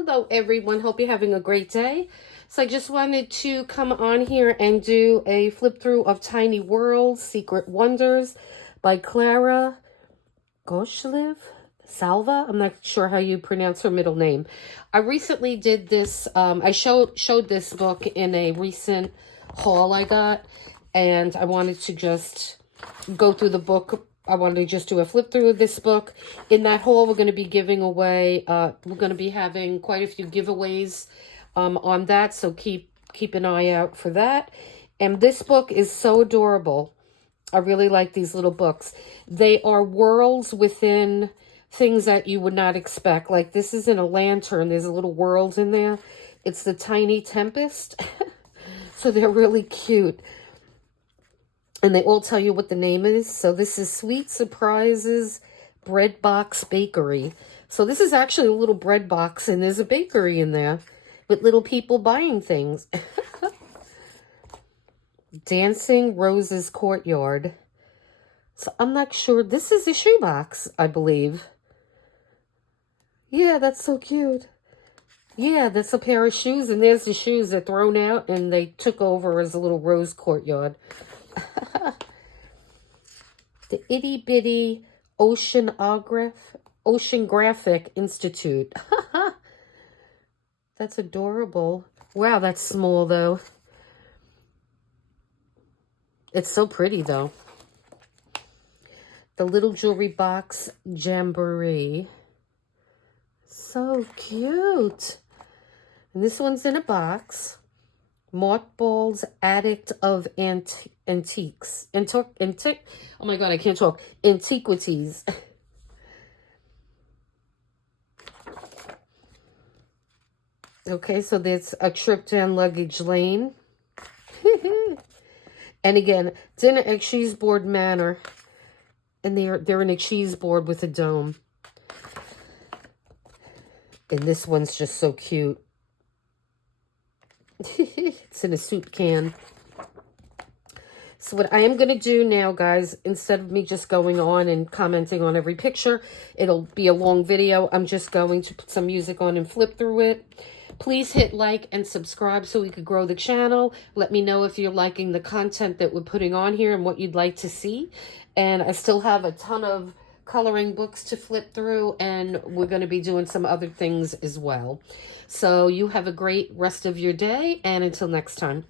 Hello everyone, hope you're having a great day. So I just wanted to come on here and do a flip through of Tiny Worlds, Secret Wonders by Clara Goshliv Salva. I'm not sure how you pronounce her middle name. I recently did this, I showed this book in a recent haul I got, and I wanted to just go through the book. I wanted to just do a flip through of this book. In that haul, we're going to be giving away, we're going to be having quite a few giveaways on that, so keep an eye out for that. And this book is so adorable. I really like these little books. They are worlds within things that you would not expect. Like this is in a lantern. There's a little world in there. It's the Tiny Tempest. So they're really cute. And they all tell you what the name is. So this is Sweet Surprises Bread Box Bakery. So this is actually a little bread box, and there's a bakery in there with little people buying things. Dancing Roses Courtyard. So I'm not sure. This is a shoebox, I believe. Yeah, that's so cute. Yeah, that's a pair of shoes, and there's the shoes. They're thrown out, and they took over as a little rose courtyard. The Itty Bitty Oceanographic Institute. That's adorable. Wow, that's small, though. It's so pretty, though. The Little Jewelry Box Jamboree. So cute. And this one's in a box. Mothballs Addict of Antiques. Oh my God, I can't talk. Antiquities. Okay, so there's a trip down luggage lane. And again, dinner at Cheese Board Manor. And they're in a cheese board with a dome. And this one's just so cute. It's in a soup can. So what I am going to do now, guys, instead of me just going on and commenting on every picture, it'll be a long video. I'm just going to put some music on and flip through it. Please hit like and subscribe so we could grow the channel. Let me know if you're liking the content that we're putting on here and what you'd like to see. And I still have a ton of coloring books to flip through, and we're going to be doing some other things as well. So you have a great rest of your day, and until next time.